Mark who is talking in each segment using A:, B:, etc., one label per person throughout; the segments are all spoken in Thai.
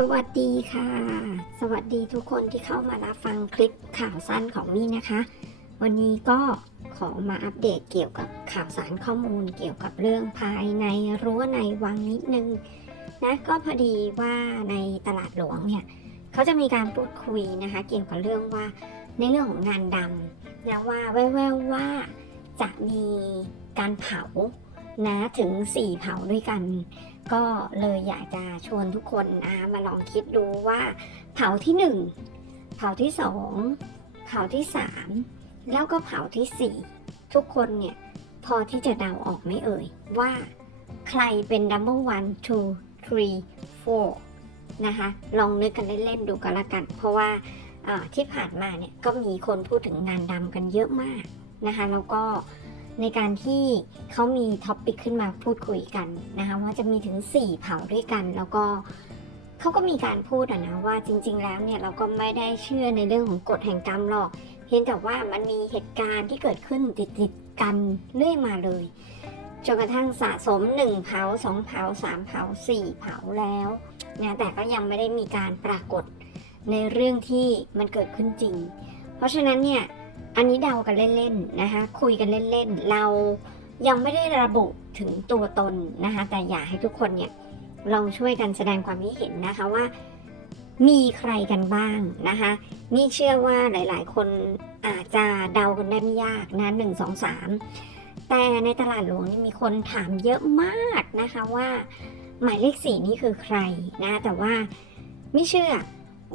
A: สวัสดีค่ะ สวัสดีทุกคนที่เข้ามารับฟังคลิปข่าวสั้นของมี่นะคะ วันนี้ก็ขอมาอัปเดตเกี่ยวกับข่าวสารข้อมูลเกี่ยวกับเรื่องภายในรั้วในวังนิดนึงนะก็พอดีว่าในตลาดหลวงเนี่ยเขาจะมีการพูดคุยนะคะ เกี่ยวกับเรื่องว่าในเรื่องของงานดำนะว่าแว่วๆว่าจะมีการเผานะถึง 4 เผาด้วยกัน ก็เลยอยากจะชวนทุกคนนะมาลองคิดดูว่า เผาที่หนึ่งเผาที่สองเผาที่สามแล้วก็เผาที่สี่ทุกคนเนี่ย พอที่จะเดาออกไหมเอ่ย ว่าใครเป็น number one two three four นะคะ ลองนึกกันเล่นๆดูกันละกัน เพราะว่าที่ผ่านมาเนี่ยก็มีคนพูดถึงงานดำกันเยอะมากนะคะ แล้วก็ ในการที่เขามีท็อปปิกขึ้นมาพูดคุยกันนะคะว่าจะมีถึง 4 เผาด้วยกัน แล้วก็เขาก็มีการพูดอะนะว่าจริง ๆ แล้วเนี่ยเราก็ไม่ได้เชื่อในเรื่องของกฎแห่งกรรมหรอก เพียงแต่ว่ามันมีเหตุการณ์ที่เกิดขึ้นติดๆกันเรื่อยมาเลยจนกระทั่งสะสม 1 เผา 2 เผา 3 เผา 4 เผาแล้วนะแต่ก็ยังไม่ได้มีการปรากฏในเรื่องที่มันเกิดขึ้นจริง เพราะฉะนั้นเนี่ย อันนี้เดากันเล่นๆนะคะคุยกันเล่นๆ เรายังไม่ได้ระบุถึงตัวตนนะคะแต่อยากให้ทุกคนเนี่ยลองช่วยกันแสดงความคิดเห็นนะคะว่า มีใครกันบ้างนะคะนี่เชื่อว่าหลายๆ คนอาจจะเดากันได้ไม่ยากนะหนึ่งสองสามแต่ในตลาดหลวงนี่มีคนถามเยอะมากนะคะว่า หมายเลขสี่นี่คือใครนะแต่ว่าไม่เชื่อ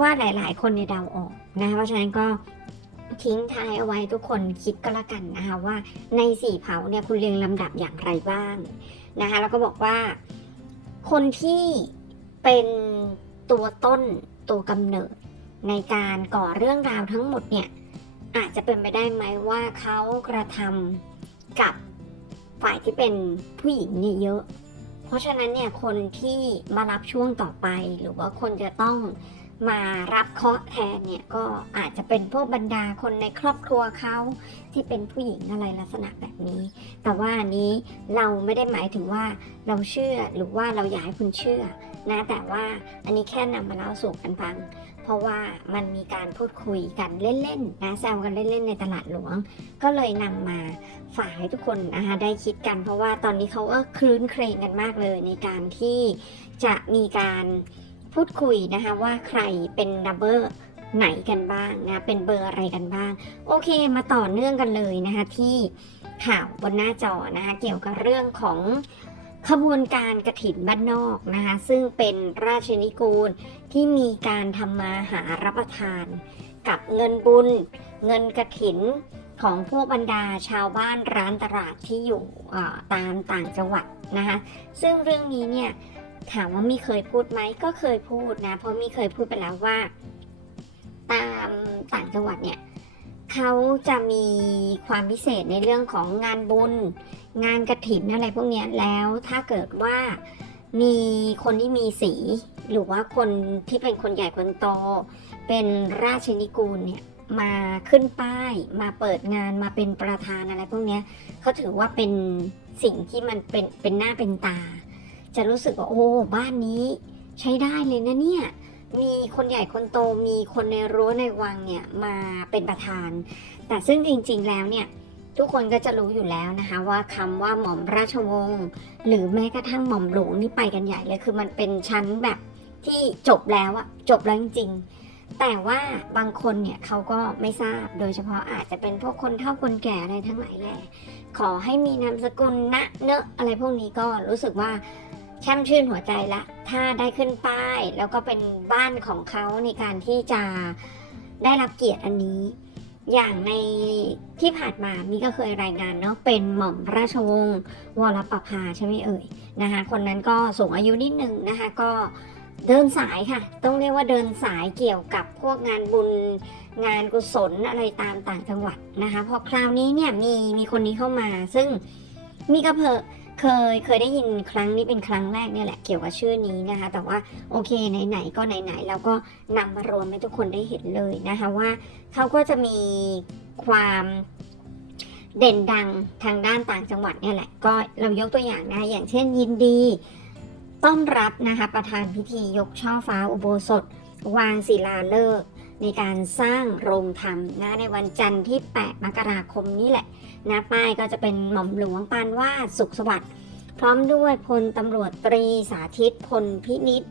A: ว่าหลาย ๆ คนเนี่ยเดาออกนะเพราะฉะนั้นก็ ทิ้งท้ายเอาไว้ทุกคนคิดก็แล้วกันนะคะว่าในสี่เผาเนี่ยคุณเรียงลำดับอย่างไรบ้างนะคะแล้วก็บอกว่าคนที่เป็นตัวต้นตัวกำเนิดในการก่อเรื่องราวทั้งหมดเนี่ยอาจจะเป็นไปได้ไหมว่าเขากระทำกับฝ่ายที่เป็นผู้หญิงเนี่ยเยอะ เพราะฉะนั้นเนี่ยคนที่มารับช่วงต่อไปหรือว่าคนจะต้อง มารับเคาะแทนเนี่ยก็อาจจะเป็นพวกบรรดาคนในครอบครัวเขาที่เป็นผู้หญิงอะไรลักษณะแบบนี้ แต่ว่านนี้เราไม่ได้หมายถึงว่าเราเชื่อหรือว่าเราอยากให้คุณเชื่อนะแต่ว่าอันนี้แค่นำมาเล่าสู่กันฟัง เพราะว่ามันมีการพูดคุยกันเล่นๆนะแซวกันเล่นๆในตลาดหลวง ก็เลยนำมาฝากให้ทุกคนนะคะได้คิดกัน เพราะว่าตอนนี้เขาก็คลื้นเครงกันมากเลยในการที่จะมีการ พูดคุยนะคะว่าใครเป็นนัมเบอร์ไหนกันบ้างนะเป็นเบอร์อะไรกันบ้าง โอเคมาต่อเนื่องกันเลยนะคะที่ข่าวบนหน้าจอนะคะเกี่ยวกับเรื่องของขบวนการกระถินบ้านนอกนะคะซึ่งเป็นราชนิกูลที่มีการทำมาหารับประทาน กับเงินบุญ เงินกระถินของพวกบรรดาชาวบ้านร้านตลาดที่อยู่ตามต่างจังหวัดนะคะซึ่งเรื่องนี้เนี่ย ถามว่ามีเคยพูดไหมก็เคยพูดนะ เพราะมีเคยพูดไปแล้วว่า ตามต่างจังหวัดเนี่ยเขาจะมีความพิเศษในเรื่องของงานบุญ งานกระถินอะไรพวกนี้แล้วถ้าเกิดว่ามีคนที่มีสี หรือว่าคนที่เป็นคนใหญ่คนโต เป็นราชินิกูลเนี่ยมาขึ้นป้ายมาเปิดงานมาเป็นประธานอะไรพวกนี้เขาถือว่าเป็นสิ่งที่มันเป็นเป็นหน้าเป็นตา จะรู้สึกว่าโอ้บ้านนี้ใช้ได้เลยนะเนี่ยมีคนใหญ่คนโตมีคนในรั้วในวังเนี่ยมาเป็นประธาน แต่ซึ่งจริงๆแล้วเนี่ยทุกคนก็จะรู้อยู่แล้วนะคะว่าคำว่าหม่อมราชวงศ์หรือแม้กระทั่งหม่อมหลวงนี่ไปกันใหญ่เลยคือมันเป็นชั้นแบบที่จบแล้วอะจบแล้วจริงๆแต่ว่าบางคนเนี่ยเขาก็ไม่ทราบโดยเฉพาะอาจจะเป็นพวกคนเฒ่าคนแก่อะไรทั้งหลายแหละขอให้มีนามสกุลณเนอะอะไรพวกนี้ก็รู้สึกว่า แช่มชื่นหัวใจละ ถ้าได้ขึ้นป้าย แล้วก็เป็นบ้านของเขาในการที่จะได้รับเกียรติอันนี้ อย่างในที่ผ่านมามีก็เคยรายงานเนาะเป็นหม่อมราชวงศ์วรประภาใช่ไหมเอ่ยนะคะคนนั้นก็สูงอายุนิดนึงนะคะก็เดินสายค่ะ ต้องเรียกว่าเดินสายเกี่ยวกับพวกงานบุญงานกุศลอะไรตามต่างจังหวัดนะคะพอคราวนี้เนี่ยมีมีคนนี้เข้ามา ซึ่งมีก็เพอ เคยเคยได้ยินครั้งนี้เป็นครั้งแรกเนี่ยแหละเกี่ยวกับชื่อนี้นะคะ แต่ว่าโอเคไหนๆก็ไหนๆเราก็นำมารวมให้ทุกคนได้เห็นเลยนะคะว่าเขาก็จะมีความเด่นดังทางด้านต่างจังหวัดเนี่ยแหละ ก็เรายกตัวอย่างนะอย่างเช่นยินดี ต้อนรับนะคะประธานพิธียกช่อฟ้าอุโบสถ วางศิลาฤกษ์ ในการสร้างโรงธรรมนะในวันจันทร์ที่ 8 มกราคมนี้แหละนะป้ายก็จะเป็นหม่อมหลวงปานวาดสุขสวัสดิ์พร้อมด้วยพลตำรวจตรีสาธิตพลพินิษ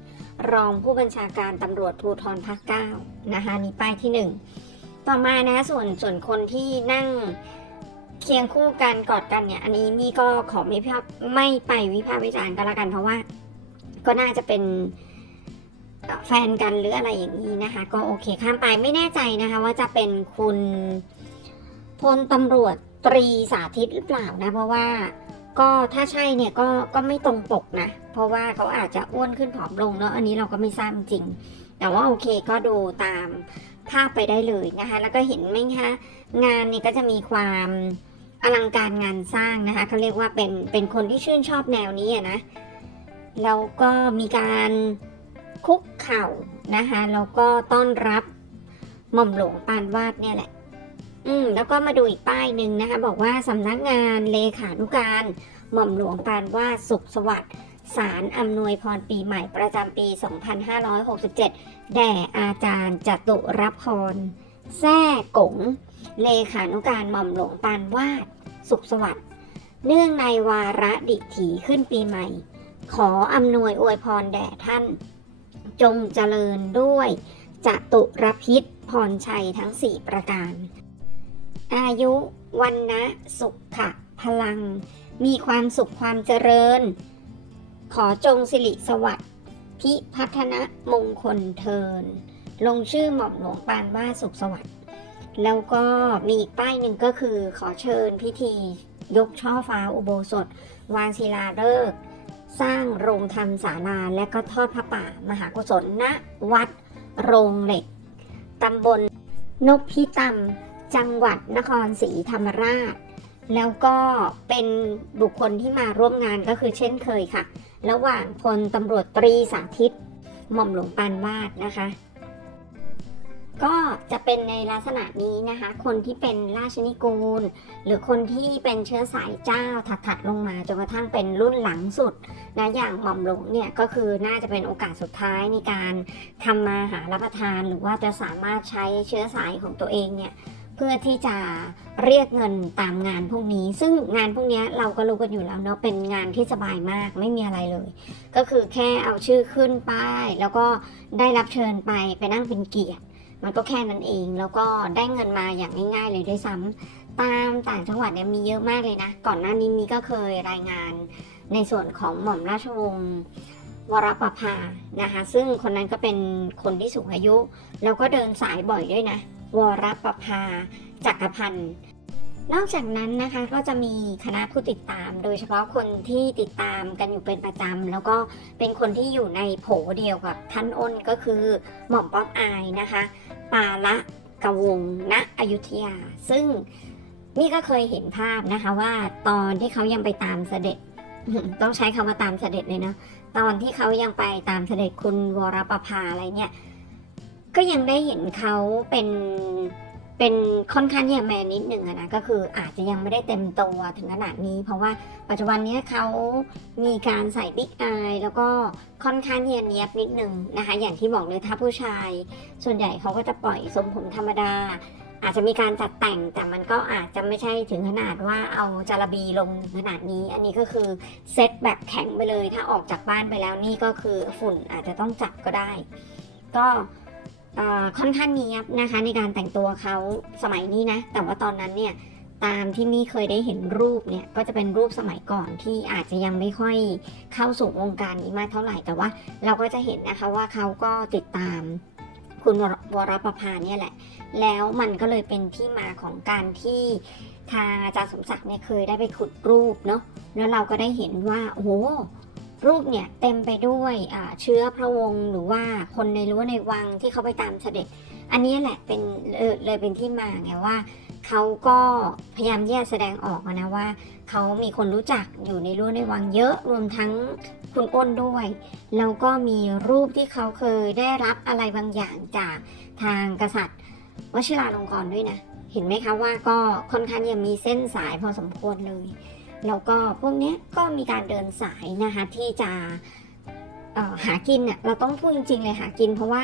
A: รองผู้บัญชาการตำรวจภูธรภาคเก้านะคะนี่ป้ายที่หนึ่งต่อมานะส่วนส่วนคนที่นั่งเคียงคู่กันกอดกันเนี่ยอันนี้นี่ก็ขอไม่พไม่ไปวิพากษ์วิจารณ์ก็แล้วกันเพราะว่า ก็น่าจะเป็น แฟนกันหรืออะไรอย่างนี้นะคะ ก็โอเคข้ามไปไม่แน่ใจนะคะ ว่าจะเป็นคุณพลตำรวจตรีสาธิตหรือเปล่านะ เพราะว่าก็ถ้าใช่เนี่ยก็ก็ไม่ตรงปกนะ เพราะว่าเขาอาจจะอ้วนขึ้นผอมลงเนาะอันนี้เราก็ไม่ทราบจริง แต่ว่าโอเคก็ดูตามภาพไปได้เลยนะคะ แล้วก็เห็นไหมคะงานนี้ก็จะมีความอลังการงานสร้างนะคะเขาเรียกว่าเป็นเป็นคนที่ชื่นชอบแนวนี้อะนะแล้วก็มีการ คุกเข่านะคะแล้วก็ต้อนรับหม่อมหลวงปานวาดเนี่ยแหละ อืมแล้วก็มาดูอีกป้ายหนึ่งนะคะ บอกว่าสำนักงานเลขานุการหม่อมหลวงปานวาดสุขสวัสดิ์สารอำนวยพรปีใหม่ประจำปี 2567 แด่อาจารย์จตุรพรแท่กงเลขานุการหม่อมหลวงปานวาด สุขสวัสดิ์ เนื่องในวาระดิถีขึ้นปีใหม่ ขออำนวยอวยพรแด่ท่าน จงเจริญด้วยจตุรพิษพรชัยทั้ง4ประการ อายุวันนะสุขะพลัง มีความสุขความเจริญ ขอจงสิริสวัสดิ์พิพัฒนมงคลเทิน ลงชื่อหม่อมหลวงปานว่าสุขสวัสดิ์แล้วก็มีอีกป้ายหนึ่งก็คือขอเชิญพิธียกช่อฟ้าอุโบสถ วางศิลาฤกษ์ สร้างโรงธรรมศาลาและก็ทอดพระป่ามหากุศลณวัดโรงเหล็กตำบลนกพิตำจังหวัดนครศรีธรรมราช แล้วก็เป็นบุคคลที่มาร่วมงานก็คือเช่นเคยค่ะ ระหว่างพลตำรวจตรีสาธิตหม่อมหลวงปานวาดนะคะ ก็จะเป็นในลักษณะนี้นะคะ คนที่เป็นราชนิกูล หรือคนที่เป็นเชื้อสายเจ้าถัดๆลงมาจนกระทั่งเป็นรุ่นหลังสุดนะอย่างหม่อมหลวงเนี่ยก็คือน่าจะเป็นโอกาสสุดท้ายในการทำมาหารับประทาน หรือว่าจะสามารถใช้เชื้อสายของตัวเองเนี่ยเพื่อที่จะเรียกเงินตามงานพวกนี้ ซึ่งงานพวกนี้เราก็รู้กันอยู่แล้วเนาะเป็นงานที่สบายมากไม่มีอะไรเลย ก็คือแค่เอาชื่อขึ้นป้าย แล้วก็ได้รับเชิญไปไปนั่งเป็นเกียรติ มันก็แค่นั้นเอง แล้วก็ได้เงินมาอย่างง่าย ๆ เลยด้วยซ้ำตามต่างจังหวัดเนี่ยมีเยอะมากเลยนะ ก่อนหน้านี้มีก็เคยรายงานในส่วนของหม่อมราชวงศ์วรประภานะคะซึ่งคนนั้นก็เป็นคนที่สูงอายุ แล้วก็เดินสายบ่อยด้วยนะ วรประภาจักรพันธ์นอกจากนั้นนะคะก็จะมีคณะผู้ติดตาม โดยเฉพาะคนที่ติดตามกันอยู่เป็นประจำแล้วก็เป็นคนที่อยู่ในโผเดียวกับท่านอ้นก็คือหม่อมป้อมอายนะคะ ปาละกะวงณอยุธยา ซึ่งนี่ก็เคยเห็นภาพนะคะว่าตอนที่เขายังไปตามเสด็จ ต้องใช้คำว่าตามเสด็จเลยนะตอนที่เขายังไปตามเสด็จคุณวรประภาอะไรเนี่ย ก็ยังได้เห็นเขาเป็น เป็นค่อนข้างที่จะแมนนิดหนึ่งนะก็คืออาจจะยังไม่ได้เต็มตัวถึงขนาดนี้ เพราะว่าปัจจุบันนี้เขามีการใส่บิ๊กอายแล้วก็ค่อนข้างที่จะเนียบนิดหนึ่งนะคะ อย่างที่บอกเลยถ้าผู้ชาย ส่วนใหญ่เขาก็จะปล่อยทรงผมธรรมดา อาจจะมีการจัดแต่งแต่มันก็อาจจะไม่ใช่ถึงขนาดว่าเอาจาระบีลงขนาดนี้ อันนี้ก็คือเซตแบบแข็งไปเลย ถ้าออกจากบ้านไปแล้วนี่ก็คือฝุ่นอาจจะต้องจับก็ได้ ก็ ค่อนข้างเนียบนะคะ ในการแต่งตัวเขาสมัยนี้นะ แต่ว่าตอนนั้นเนี่ยตามที่มี่เคยได้เห็นรูปเนี่ยก็จะเป็นรูปสมัยก่อนที่อาจจะยังไม่ค่อยเข้าสู่วงการนี้มากเท่าไหร่แต่ว่า เราก็จะเห็นนะคะว่าเขาก็ติดตามคุณวรวรประภาเนี่ยแหละ แล้วมันก็เลยเป็นที่มาของการที่ทางอาจารย์สมศักดิ์เนี่ยเคยได้ไปขุดรูปเนาะแล้วเราก็ได้เห็นว่าโอ้โห รูปเนี่ยเต็มไปด้วยเชื้อพระวงศ์หรือว่าคนในรั้วในวังที่เขาไปตามเสด็จ อันนี้แหละเป็นเลยเป็นที่มาไงว่าเขาก็พยายามแยกแสดงออกนะว่าเขามีคนรู้จักอยู่ในรั้วในวังเยอะรวมทั้งคุณอ้นด้วย แล้วก็มีรูปที่เขาเคยได้รับอะไรบางอย่างจากทางกษัตริย์วชิราลงกรณ์ด้วยนะ เห็นไหมคะว่าก็ค่อนข้างยังมีเส้นสายพอสมควรเลย แล้วก็พวกนี้ก็มีการเดินสายนะคะที่จะหากินอะเราต้องพูดจริงๆเลยหากิน เพราะว่า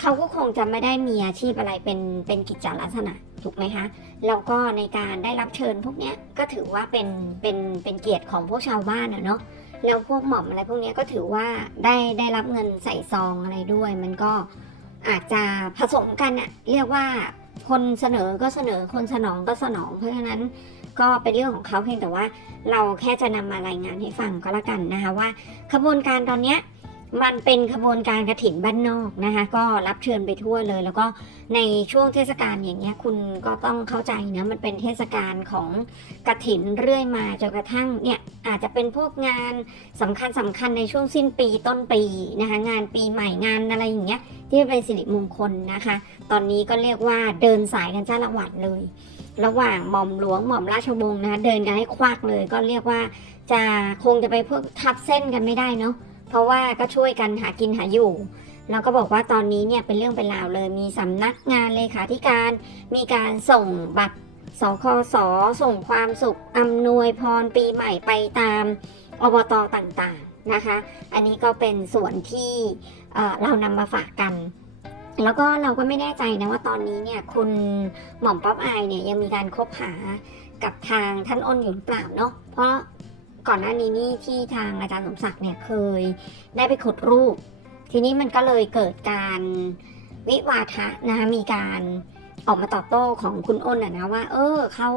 A: เขาก็คงจะไม่ได้มีอาชีพอะไรเป็นเป็นกิจจลักษณะถูกไหมคะแล้วก็ในการได้รับเชิญพวกนี้ก็ถือว่าเป็นเป็นเป็นเกียรติของพวกชาวบ้านอะเนาะแล้วพวกหม่อมอะไรพวกนี้ก็ถือว่าได้ได้รับเงินใส่ซองอะไรด้วย มันก็อาจจะผสมกันอะเรียกว่าคนเสนอก็เสนอคนสนองก็สนองเพราะฉะนั้น ก็เป็นเรื่องของเขาเพียงแต่ว่า เราแค่จะนำมารายงานให้ฟังก็แล้วกันนะคะว่าขบวนการตอนเนี้ยมันเป็นขบวนการกระถินบ้านนอกนะคะ ก็รับเชิญไปทั่วเลย แล้วก็ในช่วงเทศกาลอย่างเงี้ยคุณก็ต้องเข้าใจนะมันเป็นเทศกาลของกระถินเรื่อยมาจนกระทั่งเนี่ยอาจจะเป็นพวกงานสำคัญสำคัญในช่วงสิ้นปีต้นปีนะคะงานปีใหม่งานอะไรอย่างเงี้ยที่เป็นสิริมงคลนะคะ ตอนนี้ก็เรียกว่าเดินสายกันจ้าละวัดเลย ระหว่างหม่อมหลวงหม่อมราชวงศ์นะคะเดินกันให้ควักเลยก็เรียกว่าจะคงจะไปพวกทับเส้นกันไม่ได้เนาะเพราะว่าก็ช่วยกันหากินหาอยู่แล้วก็บอกว่าตอนนี้เนี่ยเป็นเรื่องเป็นราวเลยมีสำนักงานเลขาธิการ มีการส่งบัตรสคสส่งความสุขอำนวยพรปีใหม่ไปตามอบตต่างๆนะคะ อันนี้ก็เป็นส่วนที่เเรานำมาฝากกัน แล้วก็เราก็ไม่แน่ใจนะว่าตอนนี้เนี่ยคุณหม่อมป๊อปอายเนี่ยยังมีการคบหากับทางท่านอ้นอยู่หรือเปล่าเนาะเพราะก่อนหน้านี้นี่ที่ทางอาจารย์สมศักดิ์เนี่ยเคยได้ไปขุดรูป ทีนี้มันก็เลยเกิดการวิวาทะนะมีการออกมาตอบโต้ของคุณอ้นอะนะว่า เออเขา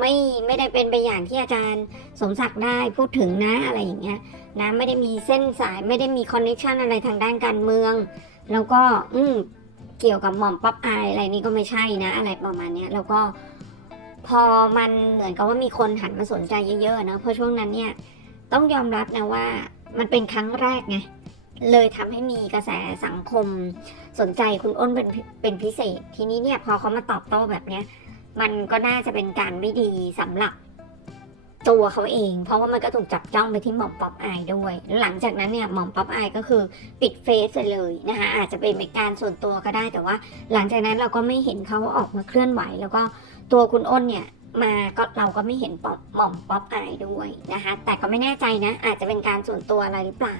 A: ไม่ไม่ได้เป็นไปอย่างที่อาจารย์สมศักดิ์ได้พูดถึงนะอะไรอย่างเงี้ยนะไม่ได้มีเส้นสายไม่ได้มีคอนเนคชันอะไรทางด้านการเมือง แล้วก็อืมเกี่ยวกับหม่อมป๊อปอายอะไรนี่ก็ไม่ใช่นะ อะไรประมาณเนี้ยแล้วก็พอมันเหมือนกับว่ามีคนหันมาสนใจเยอะๆนะเพราะช่วงนั้นเนี่ยต้องยอมรับนะว่ามันเป็นครั้งแรกไงเลยทำให้มีกระแสสังคมสนใจคุณอ้นเป็นเป็นพิเศษ ทีนี้เนี่ยพอเขามาตอบโต้แบบเนี้ยมันก็น่าจะเป็นการไม่ดีสำหรับ ตัวเขาเอง เพราะว่ามันก็ถูกจับจ้องไปที่หม่อมป๊อปอายด้วย หลังจากนั้นเนี่ยหม่อมป๊อปอายก็คือปิดเฟซเลยนะคะอาจจะเป็นเป็นการส่วนตัวก็ได้แต่ว่า หลังจากนั้นเราก็ไม่เห็นเขาออกมาเคลื่อนไหว แล้วก็ตัวคุณอ้นเนี่ยมาก็เราก็ไม่เห็นป๊อปหม่อมป๊อปอายด้วยนะคะแต่ก็ไม่แน่ใจนะอาจจะเป็นการส่วนตัวอะไรหรือเปล่า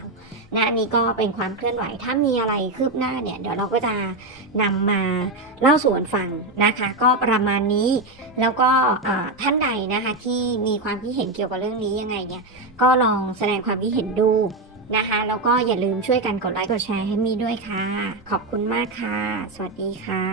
A: นะอันนี้ก็เป็นความเคลื่อนไหว ถ้ามีอะไรคืบหน้าเนี่ย เดี๋ยวเราก็จะนำมาเล่าสู่กันฟังนะคะ ก็ประมาณนี้ แล้วก็ท่านใดนะคะที่มีความคิดเห็นเกี่ยวกับเรื่องนี้ยังไงเนี่ย ก็ลองแสดงความคิดเห็นดูนะคะ แล้วก็อย่าลืมช่วยกันกดไลค์ กดแชร์ให้มีด้วยค่ะ ขอบคุณมากค่ะ สวัสดีค่ะ